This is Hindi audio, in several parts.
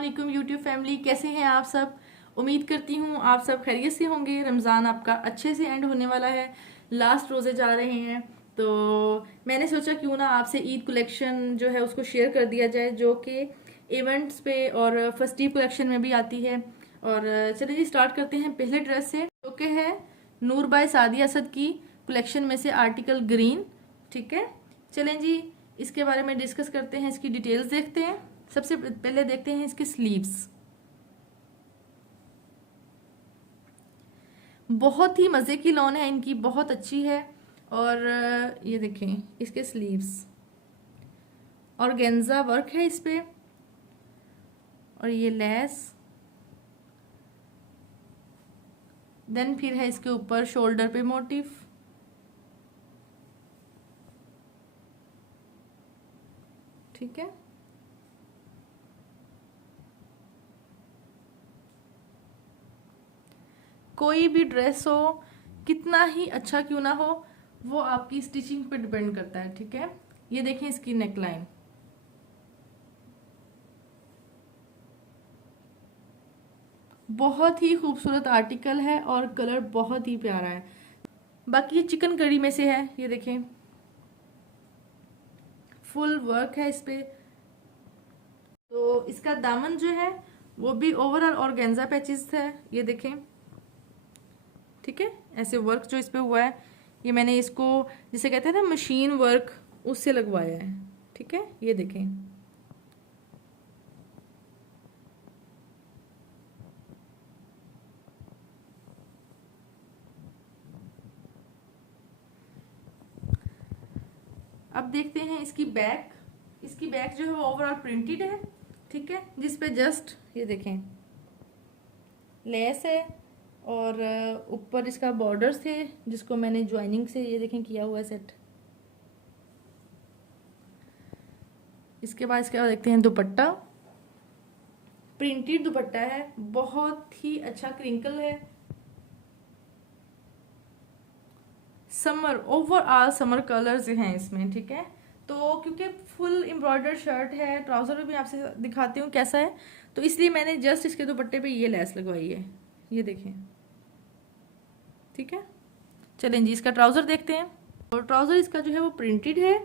वालेकुम यूट्यूब फैमिली, कैसे हैं आप सब। उम्मीद करती हूँ आप सब खैरियत से होंगे। रमज़ान आपका अच्छे से एंड होने वाला है, लास्ट रोज़े जा रहे हैं। तो मैंने सोचा क्यों ना आपसे ईद कलेक्शन जो है उसको शेयर कर दिया जाए, जो कि इवेंट्स पे और फेस्टिव कलेक्शन में भी आती है। और चलिए जी स्टार्ट करते हैं पहले ड्रेस से, जो कि है नूर बाय सादिया असद की कलेक्शन में से आर्टिकल ग्रीन। ठीक है, चलें जी इसके बारे में डिस्कस करते हैं, इसकी डिटेल्स देखते हैं। सबसे पहले देखते हैं इसकी स्लीव्स। बहुत ही मज़े की लॉन है इनकी, बहुत अच्छी है। और ये देखें इसके स्लीव्स, और गेंजा वर्क है इस पे, और ये लेस। देन फिर है इसके ऊपर शोल्डर पे मोटिफ। ठीक है, कोई भी ड्रेस हो, कितना ही अच्छा क्यों ना हो, वो आपकी स्टिचिंग पे डिपेंड करता है। ठीक है, ये देखें इसकी नेकलाइन, बहुत ही खूबसूरत आर्टिकल है और कलर बहुत ही प्यारा है। बाकी ये चिकन करी में से है, ये देखें फुल वर्क है इस पे। तो इसका दामन जो है वो भी ओवरऑल ऑर्गेन्जा पैचेस है, ये देखें। ठीक है, ऐसे वर्क जो इस पे हुआ है, ये मैंने इसको जिसे कहते हैं ना मशीन वर्क, उससे लगवाया है। ठीक है, ये देखें। अब देखते हैं इसकी बैक। इसकी बैक जो है वो ओवरऑल प्रिंटेड है। ठीक है, जिसपे जस्ट ये देखें लेस है, और ऊपर इसका बॉर्डर्स थे जिसको मैंने ज्वाइनिंग से ये देखें किया हुआ है सेट। इसके बाद इसके बाद देखते हैं दुपट्टा। प्रिंटेड दुपट्टा है, बहुत ही अच्छा क्रिंकल है। समर ओवरऑल समर कलर्स हैं इसमें। ठीक है, तो क्योंकि फुल एम्ब्रॉयडर्ड शर्ट है, ट्राउजर में भी आपसे दिखाती हूँ कैसा है, तो इसलिए मैंने जस्ट इसके दुपट्टे पे ये लेस लगवाई है, ये देखें। ठीक है, चलें जी इसका ट्राउजर देखते हैं। और ट्राउजर इसका जो है वो प्रिंटेड है,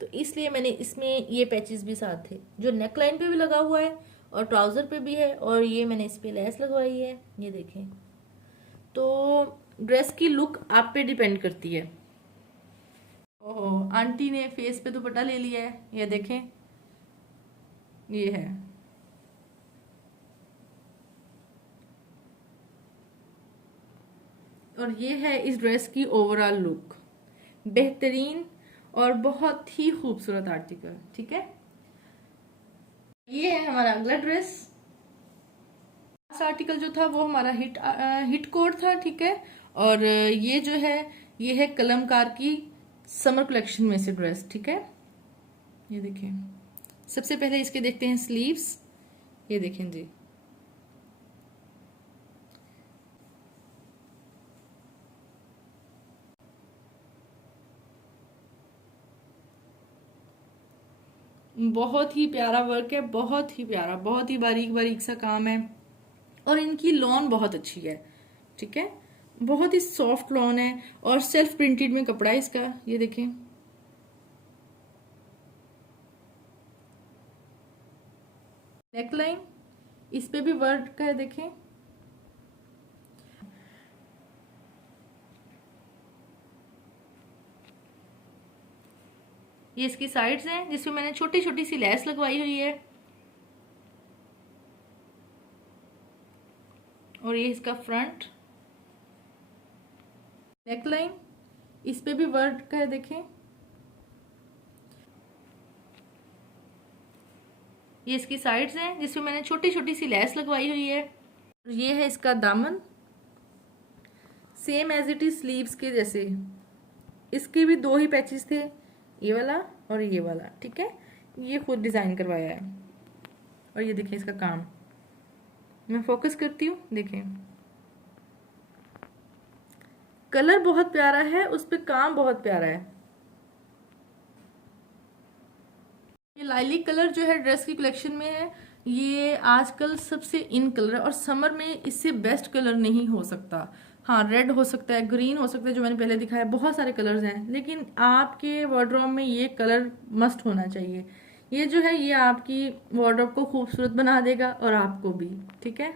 तो इसलिए मैंने इसमें ये पैचेस भी साथ थे, जो नेक लाइन पे भी लगा हुआ है और ट्राउजर पे भी है, और ये मैंने इस पे लेस लगवाई है, ये देखें। तो ड्रेस की लुक आप पे डिपेंड करती है। ओह, आंटी ने फेस पे दुपट्टा ले लिया है, ये देखें, ये है। और ये है इस ड्रेस की ओवरऑल लुक, बेहतरीन और बहुत ही खूबसूरत आर्टिकल। ठीक है, ये है हमारा अगला ड्रेस। आर्टिकल जो था वो हमारा हिट कोड था। ठीक है, और ये जो है ये है कलमकार की समर कलेक्शन में से ड्रेस। ठीक है, ये देखिए। सबसे पहले इसके देखते हैं स्लीव्स, ये देखें जी। बहुत ही प्यारा वर्क है, बहुत ही प्यारा, बहुत ही बारीक बारीक सा काम है, और इनकी लॉन बहुत अच्छी है। ठीक है, बहुत ही सॉफ्ट लॉन है, और सेल्फ प्रिंटेड में कपड़ा है इसका, ये देखें। नेकलाइन इस पे भी वर्क का है, देखें। ये इसकी साइड्स हैं जिसमें मैंने छोटी छोटी सी लेस लगवाई हुई है, और ये इसका फ्रंट। नेकलाइन इस पे भी वर्क का है, देखें। ये इसकी साइड्स हैं जिसमें मैंने छोटी छोटी सी लेस लगवाई हुई है। ये है इसका दामन, same as it is sleeves के जैसे। इसके भी दो ही पैचेस थे, ये वाला और ये वाला। ठीक है, ये खुद डिजाइन करवाया है, और ये देखें इसका काम। मैं फोकस करती हूँ, देखें कलर बहुत प्यारा है, उस पे काम बहुत प्यारा है। ये लाइलिक कलर जो है ड्रेस की कलेक्शन में है, ये आजकल सबसे इन कलर है और समर में इससे बेस्ट कलर नहीं हो सकता। हाँ, रेड हो सकता है, ग्रीन हो सकता है जो मैंने पहले दिखाया, बहुत सारे कलर्स हैं, लेकिन आपके वार्डरोब में ये कलर मस्ट होना चाहिए। ये जो है ये आपकी वार्डरोब को खूबसूरत बना देगा और आपको भी। ठीक है।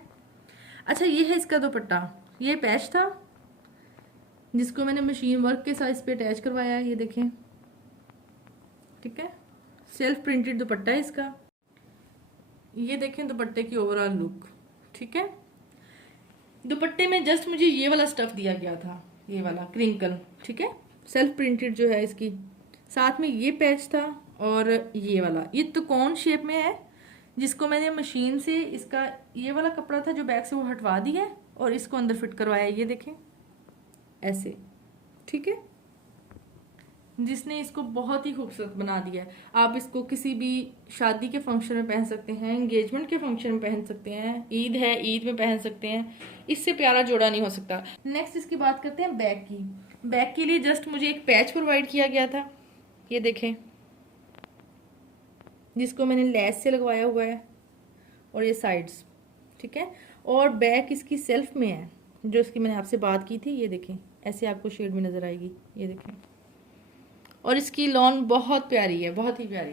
अच्छा, ये है इसका दुपट्टा। ये पैच था जिसको मैंने मशीन वर्क के साथ इस पे अटैच करवाया है, ये देखें। ठीक है, सेल्फ प्रिंटेड दुपट्टा है इसका। ये देखें दुपट्टे की ओवरऑल लुक। ठीक है, दुपट्टे में जस्ट मुझे ये वाला स्टफ दिया गया था, ये वाला क्रिंकल। ठीक है, सेल्फ प्रिंटेड जो है इसकी, साथ में ये पैच था और ये वाला, ये त्रिकोण शेप में है जिसको मैंने मशीन से इसका ये वाला कपड़ा था जो बैक से वो हटवा दिया है और इसको अंदर फिट करवाया है, ये देखें ऐसे। ठीक है, जिसने इसको बहुत ही खूबसूरत बना दिया है। आप इसको किसी भी शादी के फंक्शन में पहन सकते हैं, एंगेजमेंट के फंक्शन में पहन सकते हैं, ईद है ईद में पहन सकते हैं, इससे प्यारा जोड़ा नहीं हो सकता। नेक्स्ट इसकी बात करते हैं बैक की। बैक के लिए जस्ट मुझे एक पैच प्रोवाइड किया गया था, ये देखें, जिसको मैंने लेस से लगवाया हुआ है और ये साइड्स। ठीक है, और बैक इसकी सेल्फ में है जो इसकी मैंने आपसे बात की थी, ये देखें ऐसे आपको शेड में नजर आएगी, ये देखें। और इसकी लॉन बहुत प्यारी है, बहुत ही प्यारी।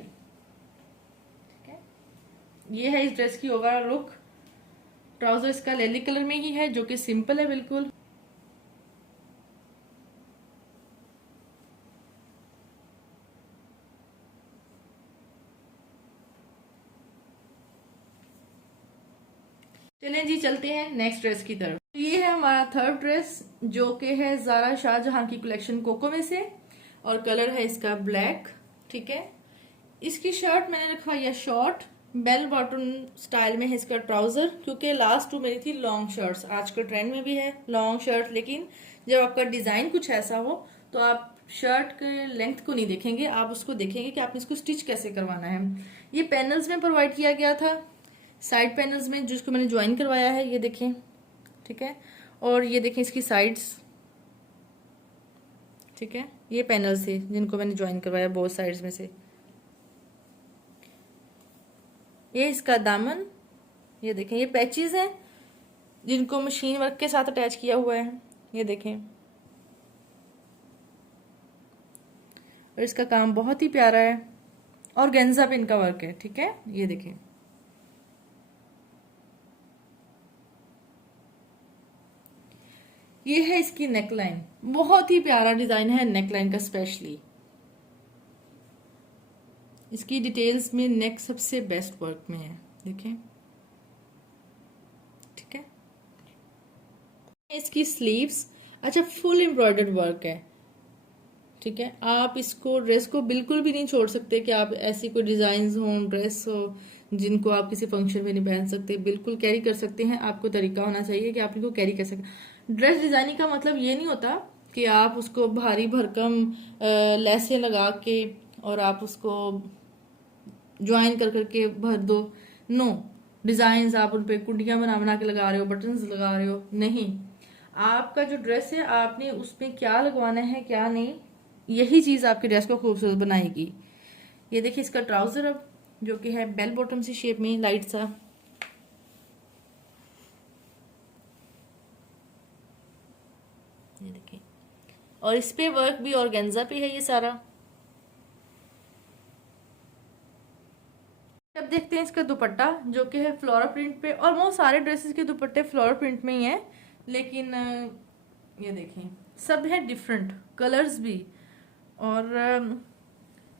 ठीक है, ये है इस ड्रेस की ओवरऑल लुक। ट्राउजर इसका लिली कलर में ही है जो कि सिंपल है बिल्कुल। चलें जी, चलते हैं नेक्स्ट ड्रेस की तरफ। ये है हमारा थर्ड ड्रेस जो कि है ज़ारा शाहजहां की कलेक्शन कोको में से, और कलर है इसका ब्लैक। ठीक है, इसकी शर्ट मैंने रखवाई है शॉर्ट, बेल बॉटम स्टाइल में है इसका ट्राउजर, क्योंकि लास्ट टू मेरी थी लॉन्ग शर्ट्स। आजकल ट्रेंड में भी है लॉन्ग शर्ट, लेकिन जब आपका डिजाइन कुछ ऐसा हो तो आप शर्ट के लेंथ को नहीं देखेंगे, आप उसको देखेंगे कि आपने इसको स्टिच कैसे करवाना है। ये पैनल्स में प्रोवाइड किया गया था, साइड पैनल्स में, जिसको मैंने ज्वाइन करवाया है, ये देखें। ठीक है, और ये देखें इसकी साइड्स। ठीक है, ये पैनल्स थे जिनको मैंने ज्वाइन करवाया बोथ साइड्स में से। ये इसका दामन, ये देखें, ये पैचेस हैं जिनको मशीन वर्क के साथ अटैच किया हुआ है, ये देखें। और इसका काम बहुत ही प्यारा है और गेंजा पे इनका वर्क है। ठीक है, ये देखें। ये है इसकी नेकलाइन, बहुत ही प्यारा डिजाइन है नेकलाइन का स्पेशली। इसकी डिटेल्स में नेक सबसे बेस्ट वर्क में है, देखें। ठीक है, इसकी स्लीव्स, अच्छा, फुल एम्ब्रॉयडर्ड वर्क है। ठीक है, आप इसको ड्रेस को बिल्कुल भी नहीं छोड़ सकते कि आप ऐसी कोई डिजाइन हो, ड्रेस हो जिनको आप किसी फंक्शन में नहीं पहन सकते, बिल्कुल कैरी कर सकते हैं। आपको तरीका होना चाहिए कि आप इनको कैरी कर सकें। ड्रेस डिजाइनिंग का मतलब ये नहीं होता कि आप उसको भारी भरकम लेसें लगा के और आप उसको ज्वाइन कर करके भर दो। नो, डिजाइन आप उन पे कुंडियां बना बना के लगा रहे हो, बटन्स लगा रहे हो, नहीं। आपका जो ड्रेस है आपने उसमें क्या लगवाना है क्या नहीं, यही चीज आपकी ड्रेस को खूबसूरत बनाएगी। ये देखिए इसका ट्राउजर अब, जो कि है बेल बॉटम सी शेप में, लाइट सा। ये देखिए, और इस पे वर्क भी ऑर्गेन्जा पे है ये सारा। अब देखते हैं इसका दुपट्टा जो कि है फ्लोरल प्रिंट पे। ऑलमोस्ट सारे ड्रेसेस के दुपट्टे फ्लोरल प्रिंट में ही है, लेकिन ये देखें सब है डिफरेंट कलर्स भी। और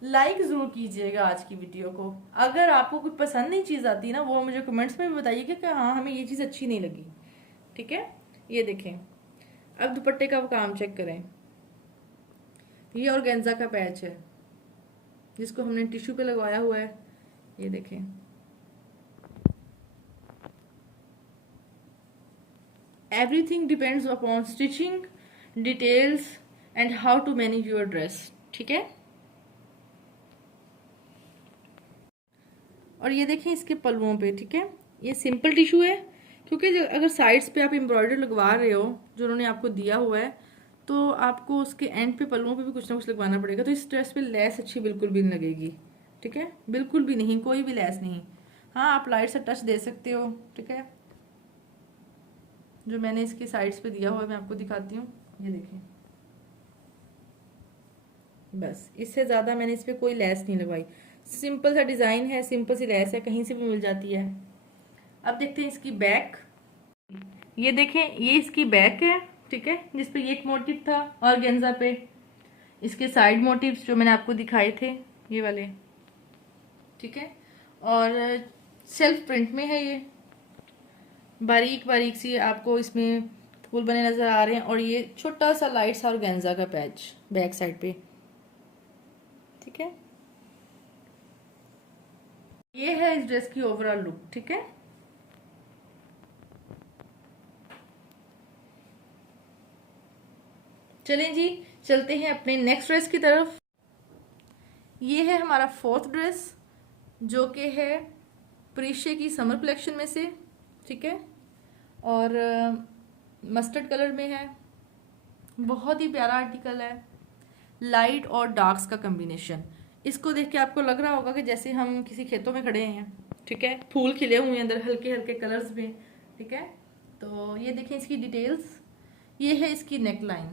लाइक जरूर कीजिएगा आज की वीडियो को। अगर आपको कुछ पसंद नहीं चीज आती ना, वो मुझे कमेंट्स में भी बताइएगा कि हाँ हमें ये चीज अच्छी नहीं लगी। ठीक है, ये देखें। अब दुपट्टे का काम चेक करें। ये ऑर्गेन्जा का पैच है जिसको हमने टिश्यू पे लगवाया हुआ है, ये देखें। Everything depends upon stitching, details and how to manage your dress. ठीक है, और ये देखें इसके पल्लुओं पे। ठीक है, ये सिंपल टिश्यू है, क्योंकि अगर साइड्स पे आप एम्ब्रॉयडर लगवा रहे हो जो उन्होंने आपको दिया हुआ है, तो आपको उसके एंड पे पल्लुओं पे भी कुछ ना कुछ लगवाना पड़ेगा। तो इस ड्रेस पे लेस अच्छी बिल्कुल भी नहीं लगेगी। ठीक है, बिल्कुल भी नहीं, कोई भी लेस नहीं। हाँ, आप लाइट से टच दे सकते हो, ठीक है। जो मैंने इसकी साइड्स पे दिया हुआ है मैं आपको दिखाती हूँ, ये देखिए। बस इससे ज़्यादा मैंने इस पर कोई लेस नहीं लगवाई। सिंपल सा डिज़ाइन है, सिंपल सी लेस है, कहीं से भी मिल जाती है। अब देखते हैं इसकी बैक। ये देखें, ये इसकी बैक है, ठीक है, जिसपे ये एक मोटिव था ऑर्गेन्जा पे। इसके साइड मोटिव्स जो मैंने आपको दिखाए थे, ये वाले, ठीक है। और सेल्फ प्रिंट में है ये, बारीक बारीक सी आपको इसमें फूल बने नजर आ रहे हैं। और ये छोटा सा लाइट सा ऑर्गेन्जा का पैच बैक साइड पे, ठीक है। ये है इस ड्रेस की ओवरऑल लुक, ठीक है। चलें जी, चलते हैं अपने नेक्स्ट ड्रेस की तरफ। ये है हमारा फोर्थ ड्रेस, जो कि है प्रीशे की समर कलेक्शन में से, ठीक है। और मस्टर्ड कलर में है, बहुत ही प्यारा आर्टिकल है। लाइट और डार्क्स का कम्बिनेशन। इसको देख के आपको लग रहा होगा कि जैसे हम किसी खेतों में खड़े हैं, ठीक है। फूल खिले हुए हैं अंदर हल्के हल्के कलर्स में, ठीक है। तो ये देखें इसकी डिटेल्स। ये है इसकी नेक लाइन,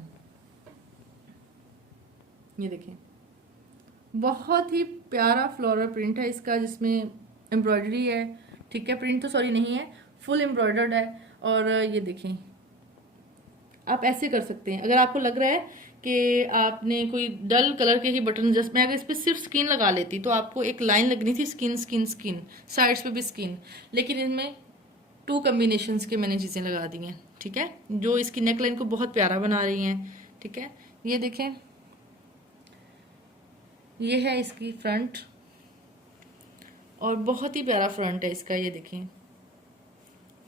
ये देखें, बहुत ही प्यारा फ्लोरल प्रिंट है इसका, जिसमें एम्ब्रॉयडरी है, ठीक है। प्रिंट तो सॉरी नहीं है, फुल एम्ब्रॉयडर्ड है। और ये देखें, आप ऐसे कर सकते हैं अगर आपको लग रहा है कि आपने कोई डल कलर के ही बटन, जस्ट मैं अगर इस पर सिर्फ स्किन लगा लेती तो आपको एक लाइन लगनी थी, स्किन स्किन स्किन, साइड्स पे भी स्किन। लेकिन इनमें 2 कम्बिनेशंस के मैंने चीज़ें लगा दी हैं, ठीक है, जो इसकी नेक लाइन को बहुत प्यारा बना रही हैं, ठीक है। ये देखें, ये है इसकी फ्रंट, और बहुत ही प्यारा फ्रंट है इसका, ये देखें।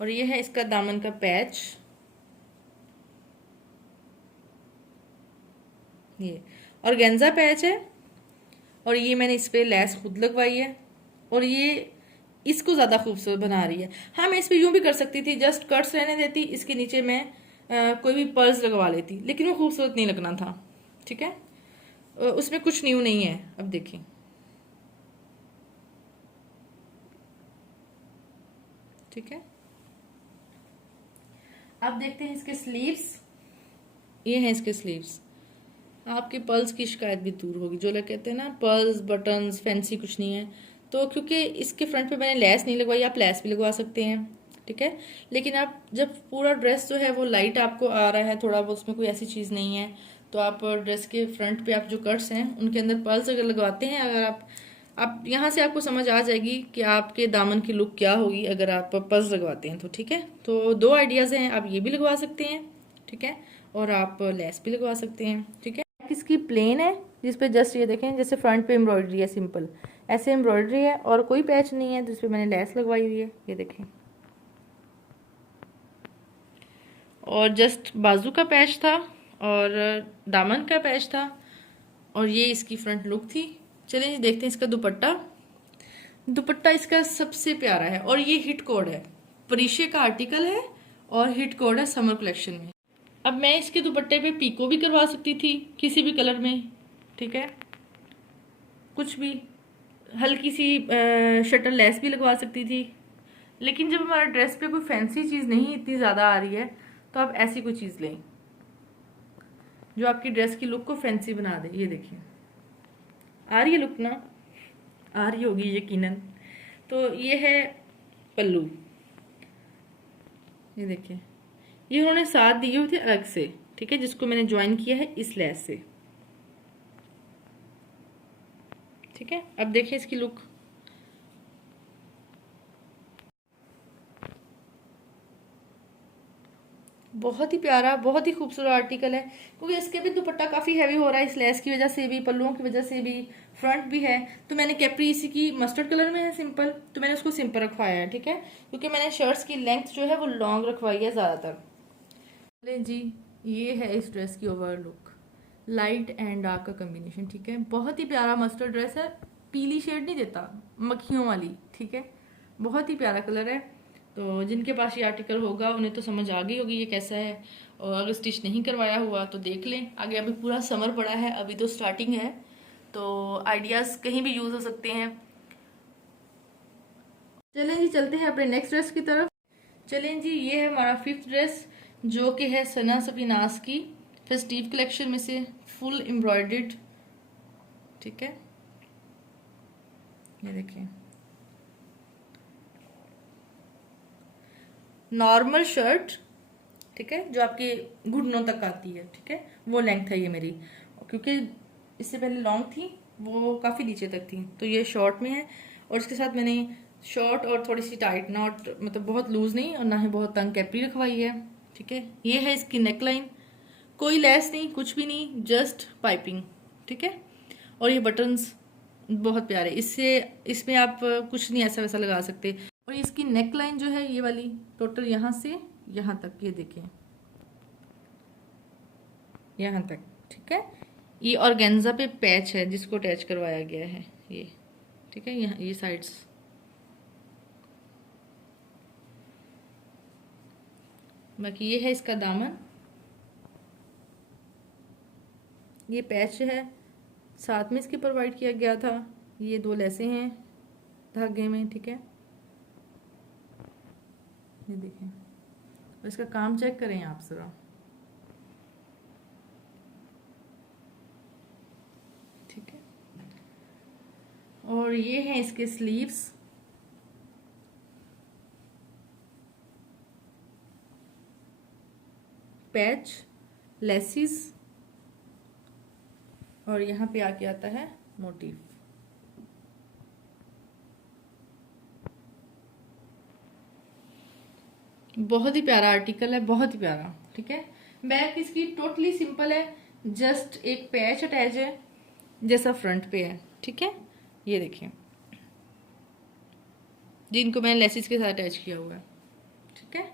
और ये है इसका दामन का पैच, ये ऑर्गेन्जा पैच है। और ये मैंने इस पे लेस खुद लगवाई है, और ये इसको ज़्यादा खूबसूरत बना रही है। हाँ, मैं इस पे यूँ भी कर सकती थी, जस्ट कट्स रहने देती, इसके नीचे मैं कोई भी पर्ल्स लगवा लेती, लेकिन वो खूबसूरत नहीं लगना था, ठीक है। उसमें कुछ न्यू नहीं है। अब देखिए, ठीक है। अब देखते हैं इसके स्लीव्स। ये हैं इसके स्लीव्स। आपके पर्ल्स की शिकायत भी दूर होगी। जो लोग कहते हैं ना पर्ल्स बटन्स फैंसी कुछ नहीं है, तो क्योंकि इसके फ्रंट पे मैंने लेस नहीं लगवाई, आप लेस भी लगवा सकते हैं, ठीक है। लेकिन आप जब पूरा ड्रेस जो है वो लाइट आपको आ रहा है थोड़ा, वो उसमें कोई ऐसी चीज़ नहीं है, तो आप ड्रेस के फ्रंट पे आप जो कट्स हैं उनके अंदर पर्ल्स अगर लगवाते हैं, अगर आप यहाँ से आपको समझ आ जाएगी कि आपके दामन की लुक क्या होगी अगर आप पर्ल्स लगवाते हैं तो, ठीक है। तो 2 आइडियाज़ हैं, आप ये भी लगवा सकते हैं, ठीक है, और आप लेस भी लगवा सकते हैं, ठीक है। इसकी प्लेन है, जिस पे जस्ट ये देखें जैसे फ्रंट पे एम्ब्रॉयडरी है, सिंपल ऐसे एम्ब्रॉयडरी है, और कोई पैच नहीं है, जिस पे मैंने लेस लगवाई हुई है, ये देखें। और जस्ट बाजू का पैच था और दामन का पैच था, और ये इसकी फ्रंट लुक थी। चलिए देखते हैं इसका दुपट्टा। दुपट्टा इसका सबसे प्यारा है, और ये हिट कोड है, परीशे का आर्टिकल है और हिट कोड है समर कलेक्शन में। अब मैं इसके दुपट्टे पे पीको भी करवा सकती थी किसी भी कलर में, ठीक है, कुछ भी, हल्की सी शटल लेस भी लगवा सकती थी। लेकिन जब हमारा ड्रेस पे कोई फैंसी चीज़ नहीं इतनी ज़्यादा आ रही है, तो आप ऐसी कोई चीज़ लें जो आपकी ड्रेस की लुक को फैंसी बना दे। ये देखिए, आ रही है लुक ना, आ रही होगी यकीनन। तो ये है पल्लू, ये देखिए, ये उन्होंने साथ दिए हुए थे अलग से, ठीक है, जिसको मैंने ज्वाइन किया है इस लेस से, ठीक है। अब देखिए इसकी लुक, बहुत ही प्यारा, बहुत ही खूबसूरत आर्टिकल है, क्योंकि इसके भी दुपट्टा काफ़ी हैवी हो रहा है इस लेस की वजह से भी, पल्लुओं की वजह से भी, फ्रंट भी है। तो मैंने कैप्री इसी की मस्टर्ड कलर में है सिंपल, तो मैंने उसको सिंपल रखवाया है, ठीक है, क्योंकि मैंने शर्ट्स की लेंथ जो है वो लॉन्ग रखवाई है ज़्यादातर। चलिए जी, ये है इस ड्रेस की over look, light and dark का कम्बिनेशन, ठीक है। बहुत ही प्यारा मस्टर्ड ड्रेस है, पीली शेड नहीं देता, मक्खियों वाली, ठीक है, बहुत ही प्यारा कलर है। तो जिनके पास ये आर्टिकल होगा उन्हें तो समझ आ गई होगी ये कैसा है, और अगर स्टिच नहीं करवाया हुआ तो देख लें आगे, अभी पूरा समर पड़ा है, अभी तो स्टार्टिंग है, तो आइडियाज़ कहीं भी यूज़ हो सकते हैं। चलें जी, चलते हैं अपने नेक्स्ट ड्रेस की तरफ। चलें जी, ये है हमारा 5th ड्रेस, जो कि है सना सफीनाज की फेस्टिव कलेक्शन में से, फुल एम्ब्रॉयडर्ड। ठीक है, ये देखिए, नॉर्मल शर्ट, ठीक है, जो आपके घुटनों तक आती है। ठीक है, वो लेंथ है ये मेरी, क्योंकि इससे पहले लॉन्ग थी, वो काफ़ी नीचे तक थी, तो ये शॉर्ट में है। और इसके साथ मैंने शॉर्ट और थोड़ी सी टाइट नॉट, मतलब बहुत लूज नहीं और ना ही बहुत तंग कैपरी रखवाई है। ठीक है, ये है इसकी नेकलाइन, कोई लेस नहीं, कुछ भी नहीं, जस्ट पाइपिंग। ठीक है, और ये बटन्स बहुत प्यारे, इससे इसमें आप कुछ नहीं ऐसा वैसा लगा सकते। और इसकी नेक लाइन जो है ये वाली, टोटल यहाँ से यहाँ तक, ये देखें, यहाँ तक। ठीक है, ये ऑर्गेन्जा पे पैच है जिसको अटैच करवाया गया है ये। ठीक है, यहाँ ये साइड्स, बाकी ये है इसका दामन, ये पैच है साथ में इसके प्रोवाइड किया गया था। ये 2 लेसें हैं धागे में। ठीक है, ये देखें, और इसका काम चेक करें आप जरा। ठीक है, और ये हैं इसके स्लीव्स, पैच, लेसिस, और यहाँ पे आके आता है मोटिव। बहुत ही प्यारा आर्टिकल है, बहुत ही प्यारा। ठीक है, बैक इसकी टोटली सिंपल है, जस्ट एक पैच अटैच है जैसा फ्रंट पे है। ठीक है, ये देखिए, जिनको मैंने लेसिस के साथ अटैच किया हुआ है। ठीक है,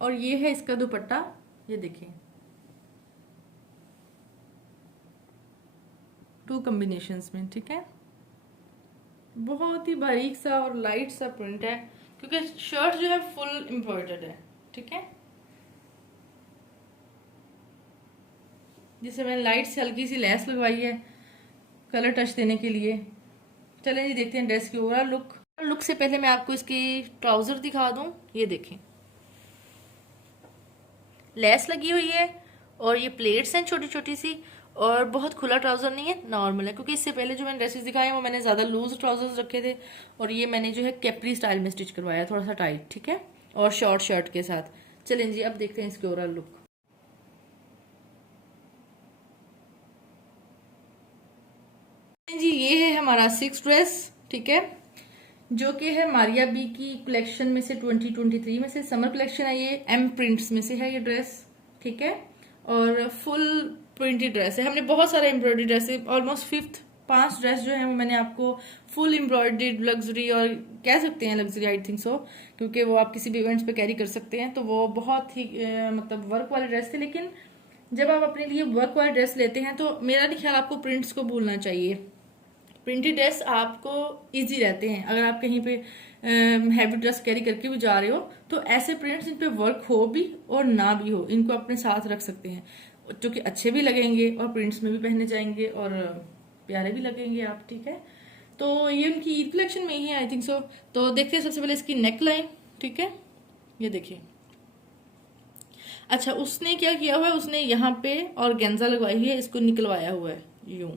और ये है इसका दुपट्टा, ये देखिए, 2 कॉम्बिनेशंस में। ठीक है, बहुत ही बारीक सा और लाइट सा प्रिंट है, क्योंकि शर्ट जो है फुल एम्ब्रॉयडर्ड है। ठीक है, जिससे मैंने लाइट से हल्की सी लेस लगवाई है कलर टच देने के लिए। चलें जी, देखते हैं ड्रेस की ओवरऑल लुक से पहले मैं आपको इसकी ट्राउजर दिखा दूं। ये देखें, लेस लगी हुई है और ये प्लेट्स हैं छोटी छोटी सी, और बहुत खुला ट्राउजर नहीं है, नॉर्मल है, क्योंकि इससे पहले जो मैंने ड्रेसेस दिखाए वो मैंने ज्यादा लूज ट्राउजर्स रखे थे, और ये मैंने जो है कैप्री स्टाइल में स्टिच करवाया, थोड़ा सा टाइट। ठीक है, और शॉर्ट शर्ट के साथ। चलें जी, अब देखते हैं इसकी ओवरऑल लुक। जी, ये है हमारा 6th ड्रेस। ठीक है, जो कि है मारिया बी की कलेक्शन में से 2023 में से समर कलेक्शन है, ये एम प्रिंट्स में से है ये ड्रेस। ठीक है, और फुल प्रिंटेड ड्रेस है। हमने बहुत सारे एम्ब्रॉयडरी ड्रेस, ऑलमोस्ट 5 ड्रेस जो है वो मैंने आपको फुल एम्ब्रॉयडर्ड लग्जरी, और कह सकते हैं लग्जरी, आई थिंक सो, क्योंकि वो आप किसी भी इवेंट्स पे कैरी कर सकते हैं, तो वो बहुत ही मतलब वर्क वाले ड्रेस थे। लेकिन जब आप अपने लिए वर्क वाले ड्रेस लेते हैं तो मेरा नहीं ख्याल आपको प्रिंट्स को भूलना चाहिए। प्रिंटेड ड्रेस आपको इजी रहते हैं, अगर आप कहीं पे हैवी ड्रेस कैरी करके भी जा रहे हो तो ऐसे प्रिंट्स इन पे वर्क हो भी और ना भी हो, इनको अपने साथ रख सकते हैं, जो कि अच्छे भी लगेंगे और प्रिंट्स में भी पहने जाएंगे और प्यारे भी लगेंगे आप। ठीक है, तो ये उनकी ईद कलेक्शन में ही है, आई थिंक सो। तो देखते हैं सबसे पहले इसकी नेक लाइन। ठीक है, ये देखिए, अच्छा उसने क्या किया हुआ है, उसने यहाँ पे ऑर्गेन्जा लगवाई है, इसको निकलवाया हुआ है यूं।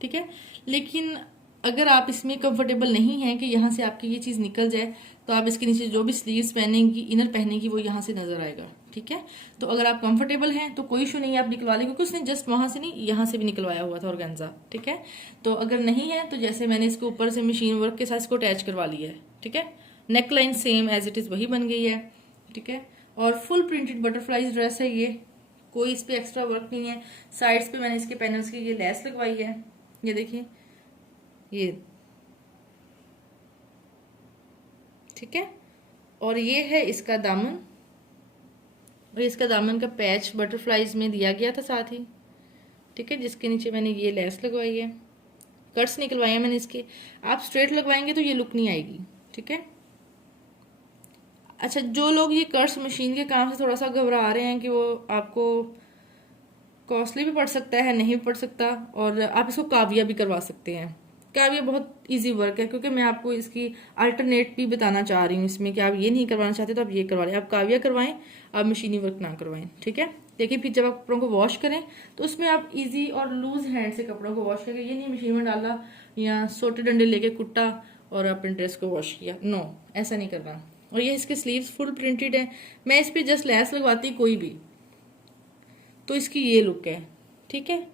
ठीक है, लेकिन अगर आप इसमें कंफर्टेबल नहीं है कि यहाँ से आपकी ये चीज़ निकल जाए, तो आप इसके नीचे जो भी स्लीव्स पहनेंगी, इनर पहनेंगी, वो यहाँ से नजर आएगा। ठीक है, तो अगर आप कंफर्टेबल हैं तो कोई इशू नहीं है, आप निकलवा लें, क्योंकि उसने जस्ट वहां से नहीं यहाँ से भी निकलवाया हुआ था ऑर्गेन्जा। ठीक है, तो अगर नहीं है तो जैसे मैंने इसको ऊपर से मशीन वर्क के साथ इसको अटैच करवा लिया है। ठीक है, neckline same as it is वही बन गई है। ठीक है, और फुल प्रिंटेड बटरफ्लाईज ड्रेस है ये, कोई इस पे एक्स्ट्रा वर्क नहीं है। साइड्स पे मैंने इसके पैनल्स की ये लेस लगवाई है, ये देखिए ये। ठीक है, और ये है इसका दामन, और इसका दामन का पैच बटरफ्लाईज में दिया गया था साथ ही। ठीक है, जिसके नीचे मैंने ये लेस लगवाई है, कट्स निकलवाए हैं मैंने इसके। आप स्ट्रेट लगवाएंगे तो ये लुक नहीं आएगी। ठीक है, अच्छा जो लोग ये कट्स मशीन के काम से थोड़ा सा घबरा रहे हैं कि वो आपको कॉस्टली भी पड़ सकता है, नहीं भी पड़ सकता, और आप इसको काविया भी करवा सकते हैं, काविया बहुत इजी वर्क है, क्योंकि मैं आपको इसकी अल्टरनेट भी बताना चाह रही हूँ इसमें कि आप ये नहीं करवाना चाहते तो आप ये करवा लें, आप काविया करवाएं, आप मशीनी वर्क ना करवाएं, ठीक है। देखिए फिर जब आप कपड़ों को वॉश करें तो उसमें आप इजी और लूज हैंड से कपड़ों को वॉश करें, ये नहीं मशीन में डाला या सोटे डंडे लेके कुट्टा और अपने ड्रेस को वॉश किया, नो, ऐसा नहीं करना। और ये इसके स्लीव्स फुल प्रिंटेड है, मैं इस पर जस्ट लेस लगवाती कोई भी तो इसकी ये लुक है, ठीक है।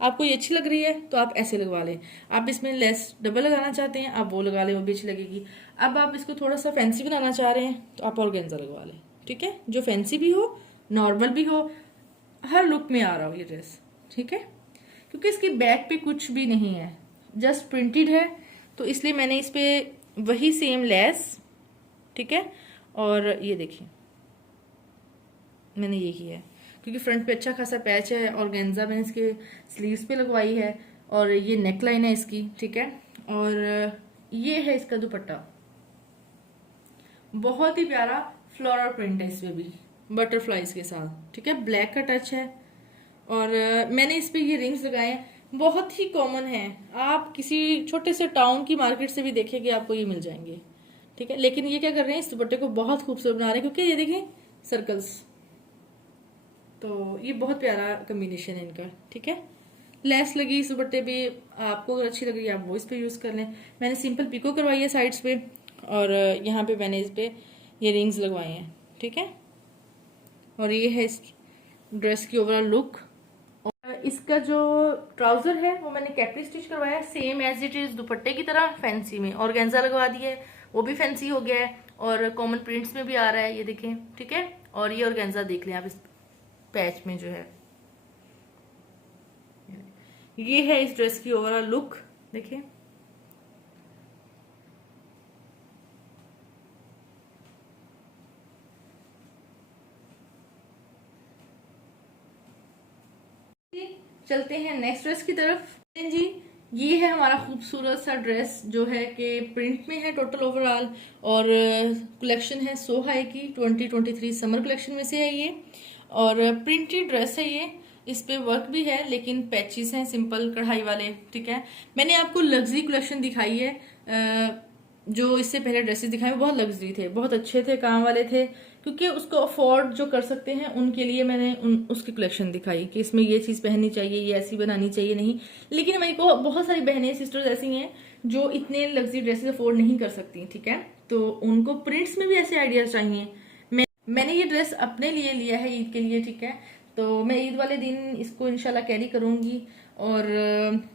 आपको ये अच्छी लग रही है तो आप ऐसे लगवा लें, आप इसमें लेस डबल लगाना चाहते हैं आप वो लगा लें, वो भी अच्छी लगेगी। अब आप इसको थोड़ा सा फैंसी बनाना चाह रहे हैं तो आप ऑर्गेन्जा लगवा लें, ठीक है, जो फैंसी भी हो नॉर्मल भी हो, हर लुक में आ रहा हो ये ड्रेस, ठीक है। क्योंकि इसकी बैक पे कुछ भी नहीं है, जस्ट प्रिंटेड है, तो इसलिए मैंने इस पे वही सेम लेस, ठीक है। और ये देखिए मैंने यही है, क्योंकि फ्रंट पे अच्छा खासा पैच है, ऑर्गेन्जा मैंने इसके स्लीव्स पे लगवाई है, और ये नेक लाइन है इसकी, ठीक है। और ये है इसका दुपट्टा, बहुत ही प्यारा फ्लोरल प्रिंट है इसमें भी बटरफ्लाइज के साथ, ठीक है, ब्लैक का टच है। और मैंने इस पे ये रिंग्स लगाए हैं, बहुत ही कॉमन है, आप किसी छोटे से टाउन की मार्केट से भी देखेंगे आपको ये मिल जाएंगे, ठीक है। लेकिन ये क्या कर रहे हैं, इस दुपट्टे को बहुत खूबसूरत बना रहे हैं, क्योंकि ये देखिए सर्कल्स, तो ये बहुत प्यारा कम्बिनेशन है इनका, ठीक है। लेस लगी इस दुपट्टे पे, आपको अगर अच्छी लग रही है आप वो इस पे यूज कर लें। मैंने सिंपल पिको करवाई है साइड्स पे, और यहाँ पे मैंने इस पे ये रिंग्स लगवाए हैं, ठीक है। और ये है इस ड्रेस की ओवरऑल लुक। इसका जो ट्राउजर है वो मैंने कैप्री स्टिच करवाया है, सेम एज इट इज दुपट्टे की तरह, फैंसी में ऑर्गेन्जा लगवा दी है, वो भी फैंसी हो गया है, और कॉमन प्रिंट्स में भी आ रहा है, ये देखें, ठीक है। और ये ऑर्गेन्जा देख लें आप इस पैच में जो है, ये है इस ड्रेस की ओवरऑल लुक, देखिए। चलते हैं नेक्स्ट ड्रेस की तरफ जी। ये है हमारा खूबसूरत सा ड्रेस जो है कि प्रिंट में है टोटल ओवरऑल, और कलेक्शन है सो हाई की 2023 समर कलेक्शन में से है ये, और प्रिंटेड ड्रेस है ये, इस पे वर्क भी है लेकिन पैचेस हैं सिंपल कढ़ाई वाले, ठीक है। मैंने आपको लग्जरी कलेक्शन दिखाई है, जो इससे पहले ड्रेसेस दिखाए वो बहुत लग्जरी थे, बहुत अच्छे थे, काम वाले थे, क्योंकि उसको अफोर्ड जो कर सकते हैं उनके लिए मैंने उसकी कलेक्शन दिखाई कि इसमें ये चीज़ पहननी चाहिए, ये ऐसी बनानी चाहिए, नहीं। लेकिन मेरे को बहुत सारी बहनें सिस्टर्स ऐसी हैं जो इतने लग्जरी ड्रेसेस अफोर्ड नहीं कर सकती, ठीक है, तो उनको प्रिंट्स में भी ऐसे आइडियाज चाहिए। मैंने ये ड्रेस अपने लिए लिया है ईद के लिए, ठीक है, तो मैं ईद वाले दिन इसको इंशाल्लाह कैरी करूंगी। और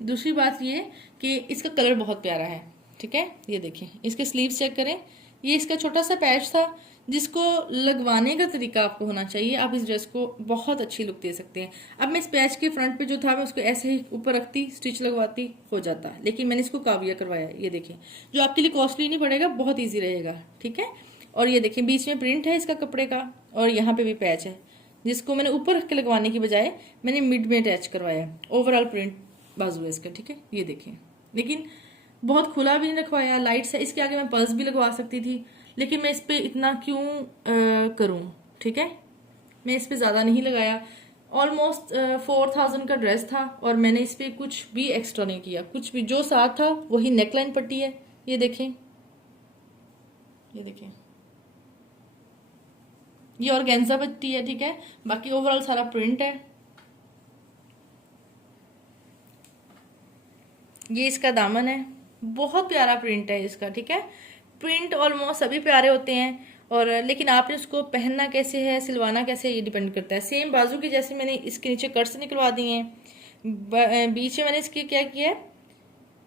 दूसरी बात ये कि इसका कलर बहुत प्यारा है, ठीक है, ये देखिए इसके स्लीव्स चेक करें, ये इसका छोटा सा पैच था जिसको लगवाने का तरीका आपको होना चाहिए, आप इस ड्रेस को बहुत अच्छी लुक दे सकते हैं। अब मैं इस पैच के फ्रंट पे जो था मैं उसको ऐसे ही ऊपर रखती, स्टिच लगवाती, हो जाता, लेकिन मैंने इसको काविया करवाया, ये देखिए, जो आपके लिए कॉस्टली नहीं पड़ेगा, बहुत ईजी रहेगा, ठीक है। और ये देखिए बीच में प्रिंट है इसका कपड़े का, और यहाँ पे भी पैच है जिसको मैंने ऊपर रख के लगवाने की बजाय मैंने मिड में अटैच करवाया, ओवरऑल प्रिंट बाजू है इसका, ठीक है, ये देखिए। लेकिन बहुत खुला भी नहीं रखवाया, लाइट्स है, इसके आगे मैं पर्स भी लगवा सकती थी, लेकिन मैं इस पे इतना क्यों करूं, ठीक है, मैं इस पे ज्यादा नहीं लगाया। ऑलमोस्ट 4000 का ड्रेस था और मैंने इस पे कुछ भी एक्स्ट्रा नहीं किया, कुछ भी, जो साथ था वही नेकलाइन पट्टी है, ये देखें, ये देखें, ये ऑर्गेन्जा पट्टी है, ठीक है, बाकी ओवरऑल सारा प्रिंट है। ये इसका दामन है, बहुत प्यारा प्रिंट है इसका, ठीक है। प्रिंट ऑलमोस्ट सभी प्यारे होते हैं, और लेकिन आपने उसको पहनना कैसे है, सिलवाना कैसे है, ये डिपेंड करता है। सेम बाजू के जैसे मैंने इसके नीचे कट्स निकलवा दिए हैं, बीच में मैंने इसकी क्या किया है,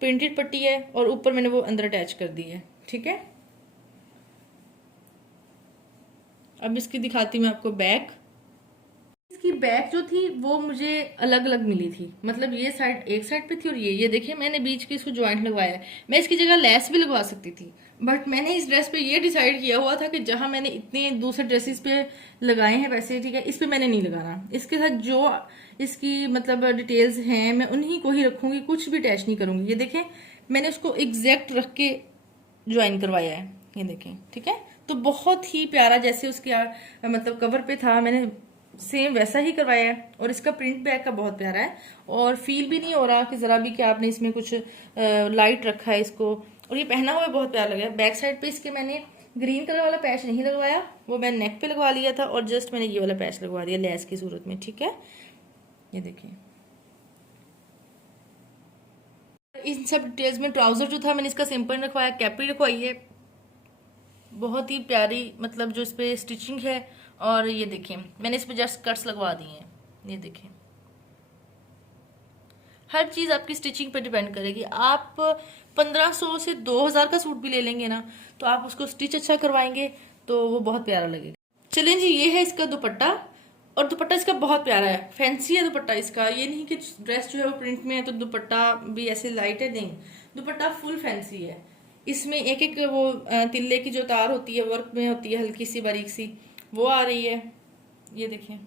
प्रिंटेड पट्टी है, और ऊपर मैंने वो अंदर अटैच कर दी है, ठीक है। अब इसकी दिखाती मैं आपको बैक। इसकी बैक जो थी वो मुझे अलग अलग मिली थी, मतलब ये साइड एक साइड पे थी और ये देखिए मैंने बीच की इसको ज्वाइंट लगवाया है। मैं इसकी जगह लेस भी लगवा सकती थी, बट मैंने इस ड्रेस पे ये डिसाइड किया हुआ था कि जहां मैंने इतने दूसरे ड्रेसेस पे लगाए हैं वैसे, ठीक है, इस पे मैंने नहीं लगाना। इसके साथ जो इसकी मतलब डिटेल्स हैं मैं उन्हीं को ही रखूंगी, कुछ भी अटैच नहीं करूंगी। ये देखें मैंने उसको एग्जैक्ट रख के ज्वाइन करवाया है, ये देखें, ठीक है। तो बहुत ही प्यारा, जैसे उसके मतलब कवर पे था मैंने सेम वैसा ही करवाया है। और इसका प्रिंट बैक का बहुत प्यारा है और फील भी नहीं हो रहा कि जरा भी कि आपने इसमें कुछ लाइट रखा है इसको। और ये पहना हुआ बहुत प्यारा लगा। बैक साइड पे इसके मैंने ग्रीन कलर वाला पैच नहीं लगवाया, वो मैंने नेक पे लगवा लिया था और जस्ट मैंने ये वाला पैच लगवा दिया लेस की सूरत में। ठीक है, ये देखिए। इन सब डिटेल्स में ट्राउजर जो था मैंने इसका सिंपल रखवाया, कैपरी रखवाई है, बहुत ही प्यारी मतलब जो इस पे स्टिचिंग है। और ये देखिए मैंने इस पे जस्ट कट्स लगवा दिए हैं, ये देखिए। हर चीज आपकी स्टिचिंग पे डिपेंड करेगी। आप 1500 से 2000 का सूट भी ले लेंगे ना, तो आप उसको स्टिच अच्छा करवाएंगे तो वो बहुत प्यारा लगेगा। चलें जी, ये है इसका दुपट्टा। और दुपट्टा इसका बहुत प्यारा है, फैंसी है दुपट्टा इसका। ये नहीं कि ड्रेस जो है वो प्रिंट में है तो दुपट्टा भी ऐसे लाइट है, नहीं, दुपट्टा फुल फैंसी है। इसमें एक एक वो तिल्ले की जो तार होती है वर्क में होती है, हल्की सी बारीक सी, वो आ रही है, ये देखिए।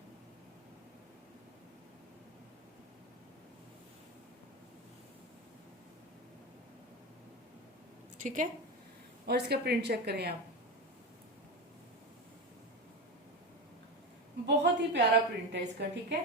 ठीक है, और इसका प्रिंट चेक करें आप, बहुत ही प्यारा प्रिंट है इसका। ठीक है,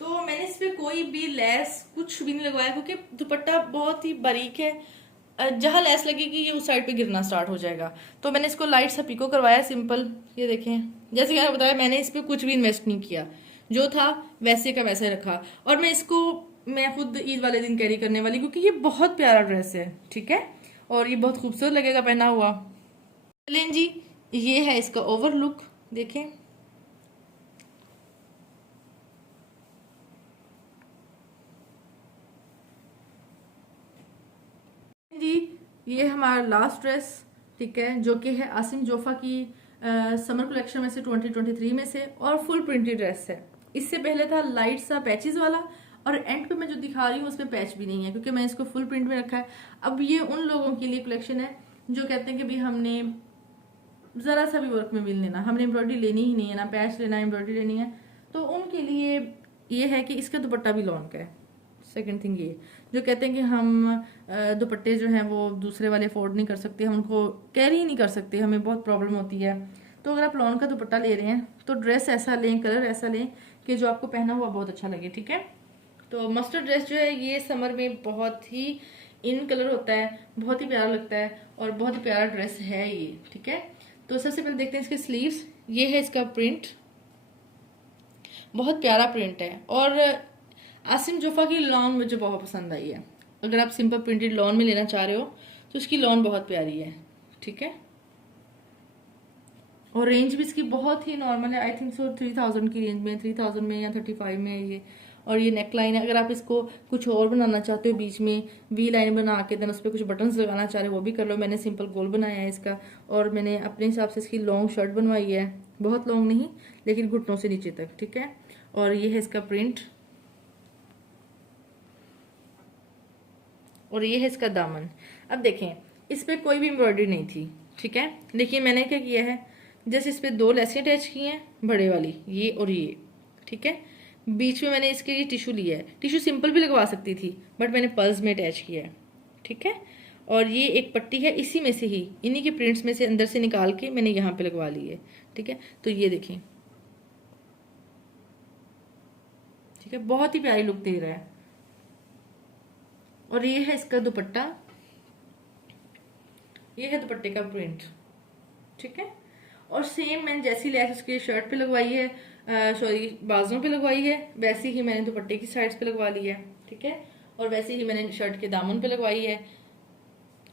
तो मैंने इस पे कोई भी लेस कुछ भी नहीं लगवाया क्योंकि दुपट्टा बहुत ही बारीक है। जहां लेस लगेगी ये उस साइड पे गिरना स्टार्ट हो जाएगा। तो मैंने इसको लाइट सा पिको करवाया सिंपल, ये देखें। जैसे कि मैंने बताया मैंने इस पे कुछ भी इन्वेस्ट नहीं किया, जो था वैसे का वैसे रखा। और मैं खुद ईद वाले दिन कैरी करने वाली क्योंकि ये बहुत प्यारा ड्रेस है। ठीक है, और ये बहुत खूबसूरत लगेगा पहना हुआ। चलें जी, ये है इसका ओवर लुक, देखें। जी, ये हमारा लास्ट ड्रेस, ठीक है, जो कि है आसिम जोफा की समर कलेक्शन में से 2023 में से, और फुल प्रिंटेड ड्रेस है। इससे पहले था लाइट सा पैचेस वाला, और एंड पे मैं जो दिखा रही हूँ उसमें पैच भी नहीं है क्योंकि मैं इसको फुल प्रिंट में रखा है। अब ये उन लोगों के लिए कलेक्शन है जो कहते हैं कि भाई हमने जरा सा भी वर्क में मिल लेना, हमने एम्ब्रॉयडरी लेनी ही नहीं है, ना पैच लेना, एम्ब्रॉयडरी लेनी है। तो उनके लिए ये है कि इसका दुपट्टा भी लॉन का है। सेकंड थिंग ये, जो कहते हैं कि हम दुपट्टे जो हैं वो दूसरे वाले अफोर्ड नहीं कर सकते, हम उनको कैरी ही नहीं कर सकते, हमें बहुत प्रॉब्लम होती है। तो अगर आप लॉन का दुपट्टा ले रहे हैं तो ड्रेस ऐसा लें, कलर ऐसा लें कि जो आपको पहना हुआ बहुत अच्छा लगे। ठीक है, तो मस्टर्ड ड्रेस जो है ये समर में बहुत ही इन कलर होता है, बहुत ही प्यारा लगता है और बहुत ही प्यारा ड्रेस है ये। ठीक है, तो सबसे पहले देखते हैं इसके स्लीव्स। ये है इसका प्रिंट, बहुत प्यारा प्रिंट है। और आसिम जोफा की लॉन मुझे बहुत पसंद आई है। अगर आप सिंपल प्रिंटेड लॉन में लेना चाह रहे हो तो इसकी लॉन बहुत प्यारी है। ठीक है, और रेंज भी इसकी बहुत ही नॉर्मल है, आई थिंक सो 3000 की रेंज में, 3000 में या 35 में है ये। और ये नेक लाइन है, अगर आप इसको कुछ और बनाना चाहते हो, बीच में वी लाइन बना के देन उस पर कुछ बटन्स लगाना चाह रहे हो वो भी कर लो। मैंने सिंपल गोल बनाया है इसका, और मैंने अपने हिसाब से इसकी लॉन्ग शर्ट बनवाई है, बहुत लॉन्ग नहीं लेकिन घुटनों से नीचे तक। ठीक है, और ये है इसका प्रिंट, और ये है इसका दामन। अब देखें इस पर कोई भी एम्ब्रॉयडरी नहीं थी। ठीक है, लेकिन मैंने क्या किया है, जैसे इस पर 2 लेसें अटैच की हैं बड़े वाली, ये और ये। ठीक है, बीच में मैंने इसके लिए टिश्यू लिया है, टिश्यू सिंपल भी लगवा सकती थी बट मैंने पर्स में अटैच किया है। ठीक है, और ये एक पट्टी है इसी में से ही, इन्हीं के प्रिंट्स में से अंदर से निकाल के मैंने यहाँ पे लगवा ली है। ठीक है, तो ये देखें, ठीक है, बहुत ही प्यारी लुक दे रहा है। और ये है इसका दुपट्टा, ये है दुपट्टे का प्रिंट। ठीक है, और सेम मैंने जैसी लेस उसकी शर्ट पे लगवाई है, सॉरी बाजुओं पे लगवाई है, वैसे ही मैंने दुपट्टे की साइड्स पे लगवा ली है। ठीक है, और वैसे ही मैंने शर्ट के दामन पे लगवाई है,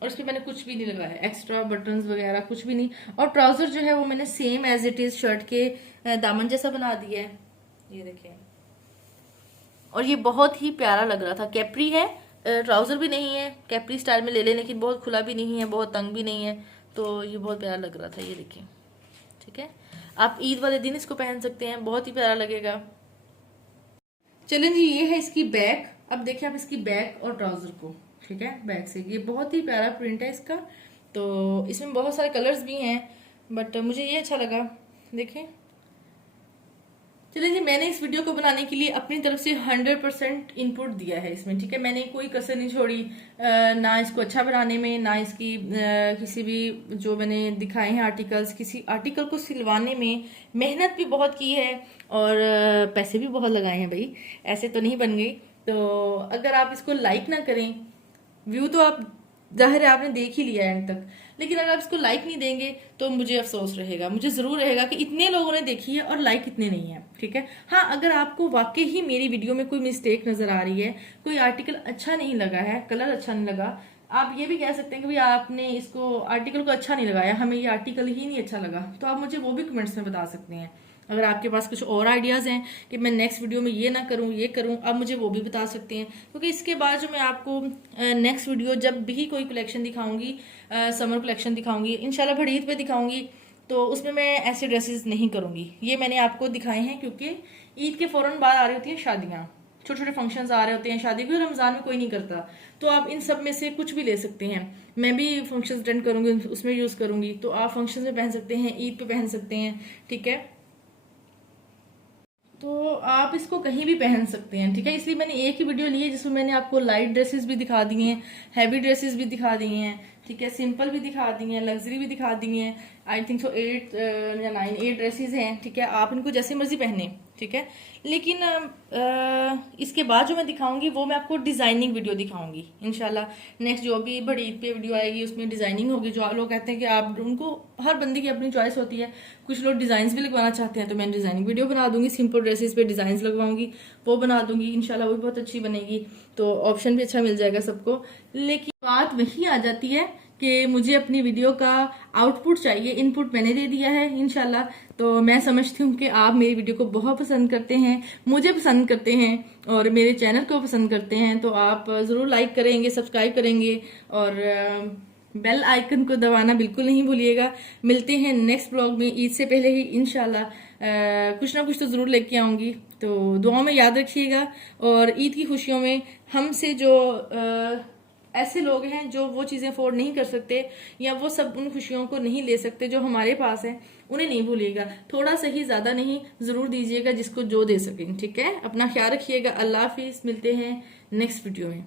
और इस पर मैंने कुछ भी नहीं लगाया, एक्स्ट्रा बटन्स वगैरह कुछ भी नहीं। और ट्राउजर जो है वो मैंने same as it is shirt के दामन जैसा बना दिया है, ये देखिए। और ये बहुत ही प्यारा लग रहा था। कैप्री है, ट्राउजर भी नहीं है, कैप्री स्टाइल में ले लें, लेकिन बहुत खुला भी नहीं है, बहुत तंग भी नहीं है, तो ये बहुत प्यारा लग रहा था, ये देखिए। ठीक है, आप ईद वाले दिन इसको पहन सकते हैं, बहुत ही प्यारा लगेगा। चलें जी, ये है इसकी बैक। अब देखिए आप इसकी बैक और ट्राउजर को, ठीक है, बैक से ये बहुत ही प्यारा प्रिंट है इसका। तो इसमें बहुत सारे कलर्स भी हैं बट मुझे ये अच्छा लगा, देखें। चलिए जी, मैंने इस वीडियो को बनाने के लिए अपनी तरफ से 100% इनपुट दिया है इसमें, ठीक है। मैंने कोई कसर नहीं छोड़ी, ना इसको अच्छा बनाने में, ना इसकी किसी भी जो मैंने दिखाए हैं आर्टिकल्स, किसी आर्टिकल को सिलवाने में मेहनत भी बहुत की है और पैसे भी बहुत लगाए हैं भाई, ऐसे तो नहीं बन गई। तो अगर आप इसको लाइक ना करें, व्यू तो आप जाहिर है आपने देख ही लिया एंड तक, लेकिन अगर आप इसको लाइक नहीं देंगे तो मुझे अफसोस रहेगा, मुझे जरूर रहेगा कि इतने लोगों ने देखी है और लाइक इतने नहीं है, ठीक है। हाँ, अगर आपको वाकई ही मेरी वीडियो में कोई मिस्टेक नजर आ रही है, कोई आर्टिकल अच्छा नहीं लगा है, कलर अच्छा नहीं लगा, आप ये भी कह सकते हैं कि भाई आपने इसको आर्टिकल को अच्छा नहीं लगाया, हमें ये आर्टिकल ही नहीं अच्छा लगा, तो आप मुझे वो भी कमेंट्स में बता सकते हैं। अगर आपके पास कुछ और आइडियाज़ हैं कि मैं नेक्स्ट वीडियो में ये ना करूं, ये करूं, आप मुझे वो भी बता सकते हैं, क्योंकि इसके बाद जो मैं आपको नेक्स्ट वीडियो जब भी कोई कलेक्शन दिखाऊंगी, समर कलेक्शन दिखाऊंगी, इंशाल्लाह बड़ी ईद पे दिखाऊंगी, तो उसमें मैं ऐसे ड्रेसेस नहीं करूंगी। ये मैंने आपको दिखाए हैं क्योंकि ईद के फौरन बाद आ रही होती हैं शादियाँ, छोटे छोटे फंक्शंस आ रहे होते हैं, शादी भी रमजान में कोई नहीं करता, तो आप इन सब में से कुछ भी ले सकते हैं। मैं भी फंक्शंस अटेंड करूंगी, उसमें यूज़ करूंगी, तो आप फंक्शंस में पहन सकते हैं, ईद पे पहन सकते हैं, ठीक है। तो आप इसको कहीं भी पहन सकते हैं, ठीक है। इसलिए मैंने एक ही वीडियो ली है जिसमें मैंने आपको लाइट ड्रेसेस भी दिखा दी हैं, हैवी ड्रेसेस भी दिखा दी हैं, ठीक है, सिंपल भी दिखा दी हैं, लग्जरी भी दिखा दी हैं। आई थिंक सो 8 या 8 ड्रेसेस हैं, ठीक है। आप इनको जैसे मर्जी पहने, ठीक है। लेकिन इसके बाद जो मैं दिखाऊंगी वो मैं आपको डिजाइनिंग वीडियो दिखाऊंगी इंशाल्लाह। नेक्स्ट जो भी बड़ी ईद पे वीडियो आएगी उसमें डिजाइनिंग होगी। जो लोग कहते हैं कि आप उनको, हर बंदे की अपनी चॉइस होती है, कुछ लोग डिजाइन भी लगवाना चाहते हैं, तो मैं डिजाइनिंग वीडियो बना दूंगी, सिंपल ड्रेसेस पे डिजाइन लगवाऊंगी, वो बना दूंगी इंशाल्लाह, वो भी बहुत अच्छी बनेगी, तो ऑप्शन भी अच्छा मिल जाएगा सबको। लेकिन बात वही आ जाती है कि मुझे अपनी वीडियो का आउटपुट चाहिए, इनपुट मैंने दे दिया है इंशाल्लाह। तो मैं समझती हूँ कि आप मेरी वीडियो को बहुत पसंद करते हैं, मुझे पसंद करते हैं और मेरे चैनल को पसंद करते हैं, तो आप ज़रूर लाइक करेंगे, सब्सक्राइब करेंगे और बेल आइकन को दबाना बिल्कुल नहीं भूलिएगा। मिलते हैं नेक्स्ट ब्लॉग में, ईद से पहले ही इंशाल्लाह कुछ ना कुछ तो ज़रूर लेके आऊँगी, तो दुआ में याद रखिएगा। और ईद की खुशियों में हमसे जो ऐसे लोग हैं जो वो चीज़ें अफोर्ड नहीं कर सकते या वो सब उन खुशियों को नहीं ले सकते जो हमारे पास है, उन्हें नहीं भूलिएगा, थोड़ा सा ही, ज़्यादा नहीं, ज़रूर दीजिएगा जिसको जो दे सकें, ठीक है। अपना ख्याल रखिएगा, अल्लाह हाफिज़, मिलते हैं नेक्स्ट वीडियो में।